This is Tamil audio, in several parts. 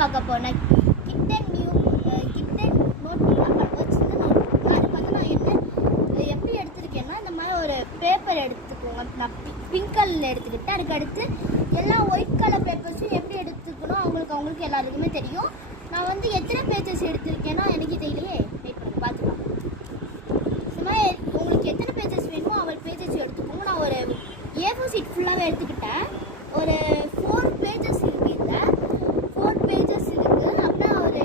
பார்க்க போனேன். கிட்டன் நோட் சின்ன நோட். அதுக்கு வந்து நான் எப்படி எடுத்திருக்கேன்னா, இந்த மாதிரி ஒரு பேப்பர் எடுத்துக்கோங்க. நான் பிங்க் கலரில் எடுத்துக்கிட்டேன். அதுக்கு அடுத்து எல்லா ஒயிட் கலர் பேப்பர்ஸும் எப்படி எடுத்துக்கணும் அவங்களுக்கு எல்லாருக்குமே தெரியும். நான் வந்து எத்தனை பேஜஸ் எடுத்திருக்கேன்னா எனக்கு தெரியலையே. வெயிட் பண்ணி பார்த்துக்கலாம். இந்த மாதிரி உங்களுக்கு எத்தனை பேஜஸ் வேணுமோ அவள் பேஜஸ் எடுத்துக்கோங்க. நான் ஒரு A4 ஷீட் ஃபுல்லாகவே எடுத்துக்கிட்டேன். ஒரு 4 பேஜஸ் இருக்குது. இதில் 4 பேஜஸ் இருக்குது. அப்படின்னா ஒரு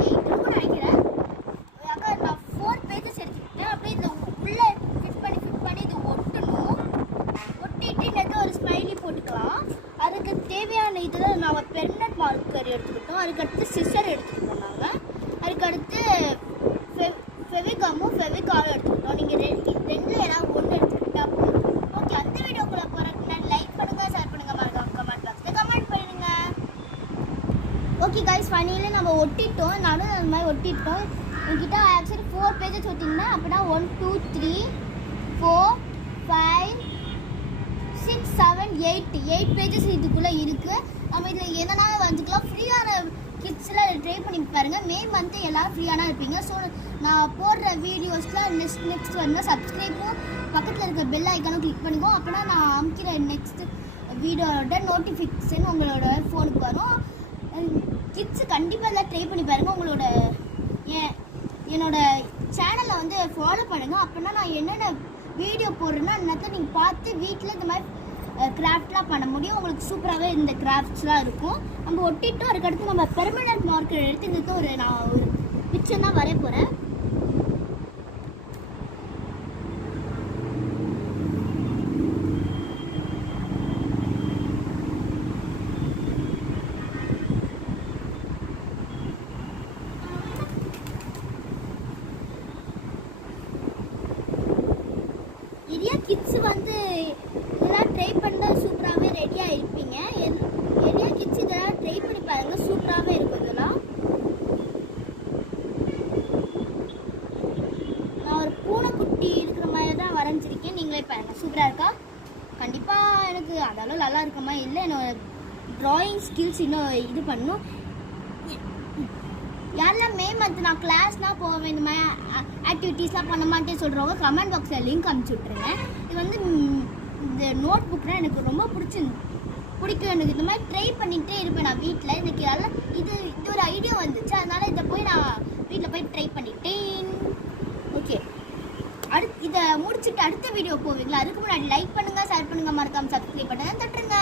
8 இருக்குன்னு நினைக்கிறேன். அக்கா நான் 4 பேஜஸ் எடுத்துக்கிட்டேன். அப்படியே இதில் உள்ளே ஃபிட் பண்ணி இது ஒட்டணும். ஒட்டிட்டு ஒரு ஸ்மைலி போட்டுக்கலாம். அதுக்கு தேவையான இதில் நாங்கள் பெர்மனன்ட் மார்க்கர் எடுத்துக்கிட்டோம். அதுக்கடுத்து சிசர் எடுத்துக்கிட்டோம். நாங்கள் அதுக்கடுத்து ஃபெவிகமும் ஃபெவிகாலும் எடுத்துக்கிட்டோம். நீங்கள் ரெண்டில் ஏதாவது ஒன்று எடுத்துக்கிட்டா போதும். ஓகே, அந்த வீடியோக்குள்ளே போகிறதுக்கு நான் லைக் பண்ணுங்கள், ஷேர் பண்ணுங்கள், மறக்காம கமெண்ட் பாக்ஸில் கமெண்ட் பண்ணுங்க. ஓகே கைஸ், ஃபைனலி நம்ம ஒட்டிட்டோம். நானும் அந்த மாதிரி ஒட்டிட்டோம். என்கிட்ட ஆக்சுவலி 4 பேஜஸ் ஒட்டிங்கன்னா அப்படின்னா 1 2 3 4 5 6 7 8 பேஜஸ் இதுக்குள்ளே இருக்குது. நம்ம இதில் எதனாலும் வந்துக்கலாம். ஃப்ரீயான கிட்ஸில் ட்ரை பண்ணி பாருங்கள். மே மந்த்து எல்லோரும் ஃப்ரீயான இருப்பீங்க. ஸோ நான் போடுற வீடியோஸில் நெக்ஸ்ட் வந்து சப்ஸ்கிரைப்பும் பக்கத்தில் இருக்கிற பெல் ஐக்கானும் கிளிக் பண்ணிக்கோ. அப்போனா நான் அமைக்கிற நெக்ஸ்ட் வீடியோட நோட்டிஃபிகேஷன் உங்களோட ஃபோனுக்கு வரும். கிட்ஸு கண்டிப்பாக எல்லாம் ட்ரை பண்ணி பாருங்கள். உங்களோட என்னோட சேனலை வந்து ஃபாலோ பண்ணுங்கள். அப்படின்னா நான் என்னென்ன வீடியோ போடுறேன்னா அன்னத்தை நீங்கள் பார்த்து வீட்டில் இந்த மாதிரி கிராஃப்ட்லாம் பண்ண முடியும். உங்களுக்கு சூப்பராகவே இந்த கிராஃப்ட்ஸ்லாம் இருக்கும். நம்ம ஒட்டிட்டோம். அதுக்கடுத்து நம்ம பெர்மனன்ட் மார்க்கர் எடுத்துக்கிட்டு நான் ஒரு பிக்சர் தான் வரைய போகிறேன். நிறைய கிட்ஸ் வந்து இதெல்லாம் ட்ரை பண்ணால் சூப்பராகவே ரெடியாக இருப்பீங்க. நிறைய கிட்ஸ் இதெல்லாம் ட்ரை பண்ணி பாருங்கள். சூப்பராகவே இருக்கும். இதெல்லாம் நான் ஒரு பூனைக்குட்டி இருக்கிற மாதிரி தான் வரைஞ்சிருக்கேன். நீங்களே பாருங்கள். சூப்பராக இருக்கா? கண்டிப்பாக எனக்கு அதெல்லாம் நல்லா இருக்க மாதிரி இல்லை. என்னோட ட்ராயிங் ஸ்கில்ஸ் இன்னும் இது பண்ணணும். யாரெல்லாம் மே மந்த் நான் கிளாஸ்லாம் போவேன், இந்த மாதிரி ஆக்டிவிட்டீஸ்லாம் பண்ண மாட்டேன்னு சொல்கிறவங்க கமெண்ட் பாக்ஸில் லிங்க் அனுப்பிச்சி விட்ருங்க. இது வந்து இந்த நோட் புக்னால் எனக்கு ரொம்ப பிடிக்கும். எனக்கு இந்த மாதிரி ட்ரை பண்ணிகிட்டே இருப்பேன் நான் வீட்டில். எனக்கு எல்லாம் இது ஒரு ஐடியா வந்துச்சு. அதனால் இதை போய் நான் வீட்டில் போய் ட்ரை பண்ணிட்டேன். ஓகே, இதை முடிச்சுட்டு அடுத்த வீடியோ போவீங்களா? அதுக்கு முன்னாடி லைக் பண்ணுங்கள், ஷேர் பண்ணுங்கள், மறக்காமல் சப்ஸ்கிரைப் பண்ணுங்கள், தட்டுருங்க.